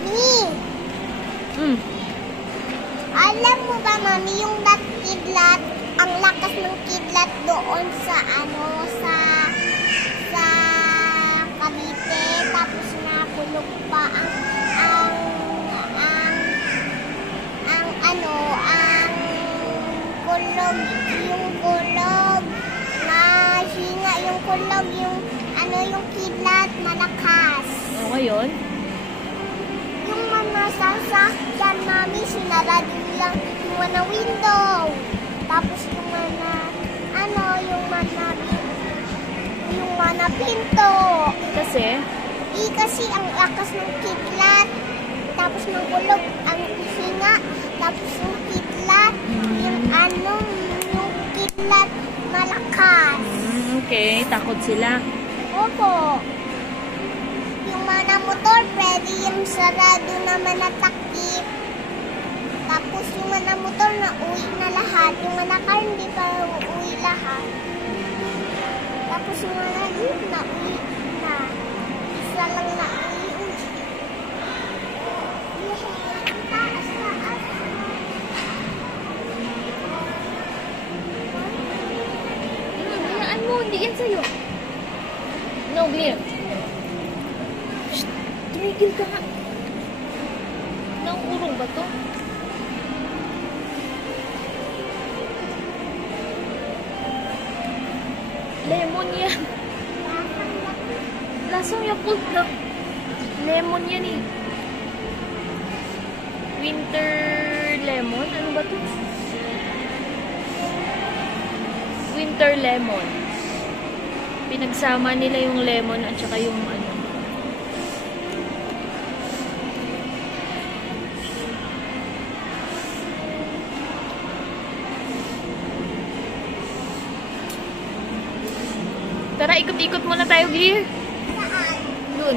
Mami! Alam mo ba, Mami, yung kidlat, ang lakas ng kidlat doon sa Cavite, tapos nakulog pa ang kulog, mahinga yung kulog, yung kidlat, malakas. O, ngayon? Yung mga sasakyan, Mami, sinarado nilang yung mga window. Tapos yung mga pinto. Kasi? Kasi ang lakas ng kidlat. Tapos ng kulog, ang hinga. Tapos yung kidlat, yung kidlat malakas. Okay, takot sila. Opo. Yung mga motor, pwede yung sarado naman natakip. Tapos yung mga motor na uwi na lahat. Yung mga car hindi pa uwi lahat. Tapos yung mga jeep na uwi na. Isa lang na uwi. Taas. Hayaan mo, hindi yan sa'yo. No, Gleam. Shh, tumigil ka nga. Naurong ba to? Lemon yan. Lasang Yakult na. Lemon yan eh. Winter lemon? Ano ba to? Winter lemon. Pinagsama nila yung lemon at saka yung ano. Tara, ikot-ikot muna tayo, Gleer. Saan? Doon.